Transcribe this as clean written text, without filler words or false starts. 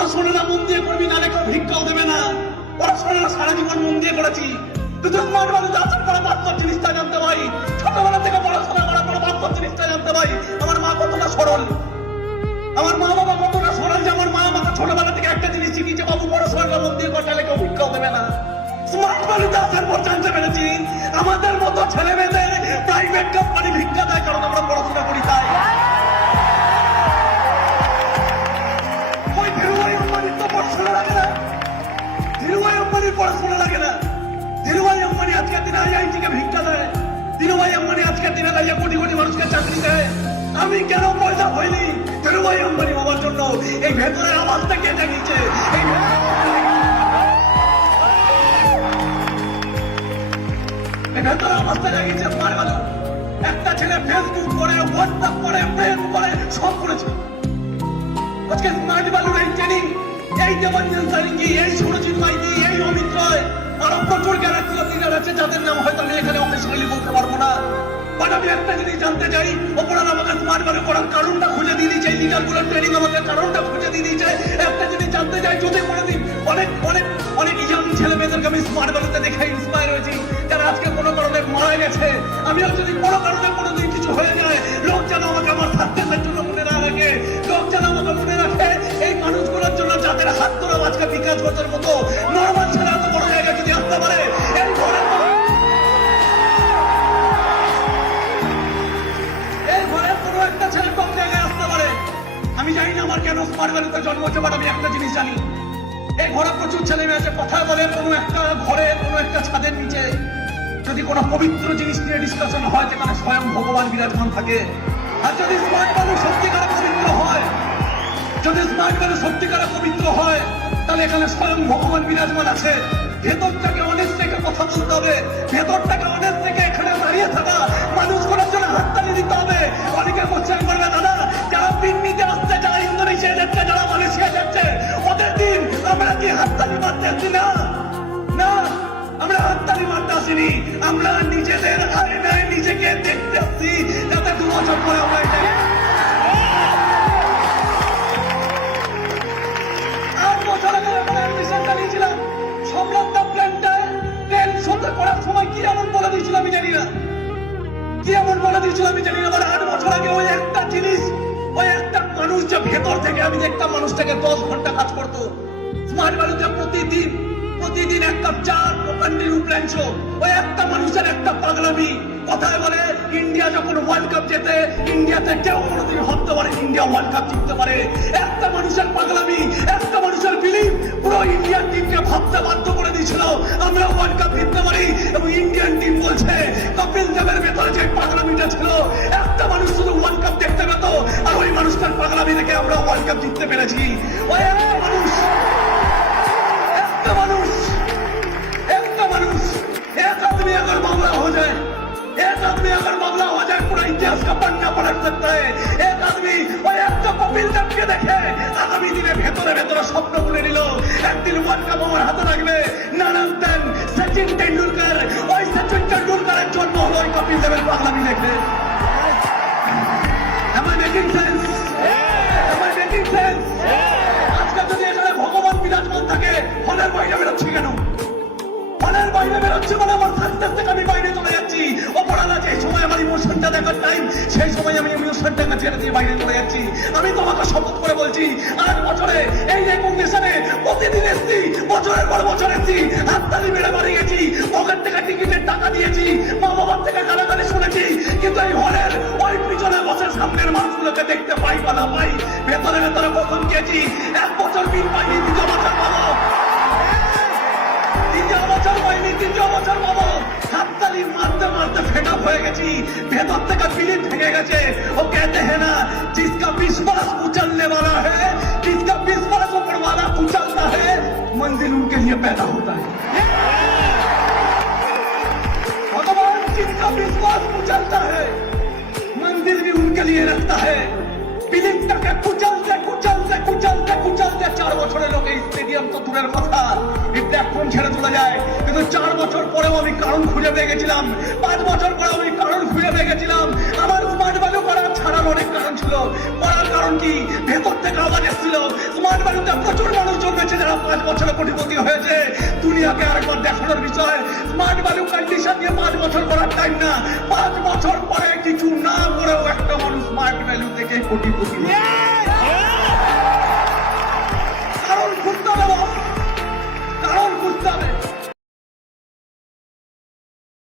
পড়াশোনাটা মন দিয়ে করবি, নালে কেউ ভিক্ষাও দেবে না। পড়াশোনাটা সারা জীবন মন দিয়ে করেছি। তুই তো স্মার্ট বাড়িতে আসার পরে বাস্তব জিনিসটা জানতে পারি। ছোটবেলা থেকে পড়াশোনা করার পরে বাস্তব জিনিসটা জানতে পারি। আমার মা কতটা সরল, আমার মা বাবা কতটা সরল যে আমার মা আমাকে ছোটবেলা থেকে একটা জিনিস শিখিয়েছে, বাবু পড়াশোনাটা মন দিয়ে করলে কেউ ভিক্ষাও দেবে না। স্মার্ট বাড়িতে আসার পর জানতে পেরেছি আমাদের মতো ছেলে মেয়েদের প্রাইভেট কোম্পানি ভিক্ষা দেয়, কারণ আমরা পড়াশোনা করি তাই। ওই ধীরুভাই আম্বানির তো পড়াশোনা লাগে না, ধীরুভাই আম্বানির পড়াশোনা লাগে না। ধীরুভাই আম্বানি আজকের দিনে আইআইটিকে ভিক্ষা দেয়, ধীরুভাই আম্বানি আজকের দিনে দাঁড়িয়ে কোটি কোটি মানুষকে চাকরি দেয়। আমি কেন পয়সা হইনি? ধীরুভাই আম্বানি বাবার জন্য। এই ভেতরের আওয়াজটা কে জাগিয়েছে? এই ভেতরের আওয়াজটা জাগিয়েছে স্মার্ট বালু। একটা ছেলে ফেসবুক করে, হোয়াটসঅ্যাপ করে, প্রেম করে, সব করেছে। আজকে স্মার্ট বালুর এই ট্রেনিং, এই দেবাঞ্জন সারিঙ্গি, এই সুরজিৎ মাইতি, এই অমিত রায়, আরো প্রচুর ক্যারেক্টার লিডার আছে যাদের নাম হয়তো আমি এখানে অফিসিয়ালি বলতে পারবো না। বাট আমি একটা জিনিস জানতে চাই, ওপরান আমাকে স্মার্ট বালু করার কারণটা খুঁজে দিয়ে দিয়েছে, লিডার গুলোর ট্রেনিং আমাকে কারণটা খুঁজে দিয়ে দিয়েছে। একটা জিনিস জানতে চাই, যদি কোনোদিন অনেক অনেক অনেক ইয়াং ছেলে মেয়েদেরকে আমি স্মার্ট বালুতে দেখে ইন্সপায়ার হয়েছি, যারা আজকে কোনো কারণে মারা গেছে। আমিও যদি কোনো কারণে কোনোদিন কিছু হয়ে যায়, লোক যেন আমাকে আমার সাকসেসের জন্য মনে না রাখে, লোক যেন আমাকে মনে রাখে এই মানুষগুলোর জন্য যাদের হাত ধরে আজকে বিকাশ ঘটের মতো নর্মাল ছেলে এত বড় জায়গায় যদি আসতে পারে। এই ঘরের কোনো একটা ছেলে টপ জায়গায় আসতে পারে। আমি জানি না আমার কেন স্মার্ট ভ্যালিতে জন্ম হচ্ছে, বাট আমি একটা জিনিস জানি, এই ঘরে প্রচুর ছেলে মেয়ে আছে, কথা বলে কোনো একটা ঘরে, কোনো একটা ছাদের নিচে যদি কোনো পবিত্র জিনিস নিয়ে ডিসকাশন হয়, যেখানে স্বয়ং ভগবান বিরাজমান থাকে। আর যদি স্মার্ট ভ্যালু সত্যিকার পবিত্র হয়, যদি স্মার্ট ভ্যালু সত্যিকার পবিত্র হয়, তাহলে এখানে স্বয়ং ভগবান বিরাজমান আছে। ভেতরটাকে অনেক থেকে কথা বলতে হবে, ভেতরটাকে অনেক থেকে এখানে দাঁড়িয়ে থাকা মানুষগুলোর জন্য হাততালি দিতে হবে। অনেকে কোশ্চেন করবে, দাদা যারা পিকনিকে আসছে, যারা ইন্দোনেশিয়া যাচ্ছে, যারা মালয়েশিয়া যাচ্ছে, ওদের দিন আমরা কি হাততালি মারতে আসছি? না না, আমরা হাততালি মারতে আসিনি, আমরা নিজেদের আয়নায় নিজেকে দেখতে আসছি, যাতে 2 বছর পরে আমরা এটাই 8 বছর আগে আমরা অ্যাডমিশন চালিয়েছিলাম সম্রাটদা প্ল্যান্টায়। 10 শোতে পড়ার সময় কি এমন বলে দিয়েছিল আমি জানি না, কি এমন বলে দিয়েছিল আমি জানি না। 8 বছর আগে ওই একটা জিনিস, ওই একটা মানুষ যে ভেতর থেকে আমি দেখতাম মানুষটাকে 10 ঘন্টা কাজ করতো। স্মার্ট ভ্যালুতে প্রতিদিন 1 কাপ চা, দোকানটির উপরাঞ্চ, ওই একটা মানুষের একটা পাগলামি। কথায় বলে ইন্ডিয়া যখন ওয়ার্ল্ড কাপ জেতে, ইন্ডিয়াতে কেউ কোনোদিন ভাবতে পারে ইন্ডিয়া ওয়ার্ল্ড কাপ জিততে পারে। একটা মানুষের পাগলামি, একটা মানুষের বিলিভ পুরো ইন্ডিয়ান টিমকে ভাবতে বাধ্য করে দিয়েছিল আমরা ওয়ার্ল্ড কাপ জিততে পারি। এবং ইন্ডিয়ান টিম বলছে কপিল দেবের ভেতরে যে পাগলামিটা ছিল, একটা মানুষ শুধু ওয়ার্ল্ড কাপ দেখতে পেত, আর ওই মানুষটার পাগলামি দেখে আমরা ওয়ার্ল্ড কাপ জিততে পেরেছি। ওই একটা মানুষ एक आदमी अगर मामला हो जाए, एक आदमी अगर मामला हो जाए, पूरा इतिहास का पन्ना पलट सकता है। एक आदमी ওই একটা কপিল দেবকে দেখে আগামী দিনে ভেতরে ভেতরে স্বপ্ন বুনে নিল, একদিন ওয়ার্ল্ড কাপ আমার হাতে লাগবে। নানান দেন সচিন টেন্ডুলকার, ওই সচিন টেন্ডুলকারের জন্ম হলো ওই কপিল দেবের পাগলামি দেখে। Am I making sense? Am I making sense? আজকে যদি এখানে ভগবান বিরাজমান থাকে, হলের বাইরে বেরোচ্ছি কেন? হলের বাইরে বেরোচ্ছে মানে আমার সাকসেস থেকে আমি বাইরে চলে যাচ্ছি। অপরাধ আছে, এই সময় আমার ইমোশনটা দেখার টাইম, সেই সময় আমি ইমোশনটাকে ছেড়ে দিয়ে বাইরে চলে যাচ্ছি। আমি তোমাকে শপথ করে বলছি, 8 বছরে এই রেকগনিশনে প্রতিদিন এসছি, বছরের পর বছর এসছি, হাততালি মেরে বাড়ি গেছি, পকেট থেকে টিকিটের টাকা দিয়েছি, মা বাবার থেকে গালাগালি শুনেছি, কিন্তু এই হলের ওই পিছনে বসে সামনের মানুষগুলোকে দেখতে পাই বা না পাই, ভেতরে ভেতরে কখন গিয়েছি। 1 বছর বিল পাইনি, 2 বছর পাবো, 3 বছর পাইনি, 3 বছর পাবো। হাততালি মারতে মারতে ফেড আপ হয়ে গেছি, ভেতর থেকে বিলিপ ভেঙে গেছে। ও कहते हैं ना, जिसका विश्वास उछलने वाला है, जिसका विश्वास ऊपर वाला उछलता है, मंजिल उनके लिए पैदा होता है। भगवान जिसका विश्वास उछलता है, मंजिल भी उनके लिए रखता है। বিলিপটাকে কুচলতে কুচলতে কুচলতে কুচলতে 4 বছরের লোক এই স্টেডিয়াম তো দূরের কথা, এই প্ল্যাটফর্ম ছেড়ে চলে যায়। কিন্তু 4 বছর পরেও আমি কারণ খুঁজে পেয়ে গেছিলাম, 5 বছর পরেও আমি কারণ খুঁজে পেয়ে গেছিলাম। আমার স্মার্ট ভ্যালু করা ছাড়ার অনেক কারণ ছিল। করার কারণ কি? ভেতর থেকে আওয়াজ এসেছিল স্মার্ট ভ্যালুতে প্রচুর মানুষ জন্মেছে যারা 5 বছরে কোটিপতি হয়েছে। দুনিয়াকে আরেকবার দেখানোর বিষয়, স্মার্ট ভ্যালু কন্ডিশন দিয়ে 5 বছর করার টাইম না। 5 বছর পরে কিছু না করেও একটা মানুষ স্মার্ট ভ্যালু থেকে কোটিপতি।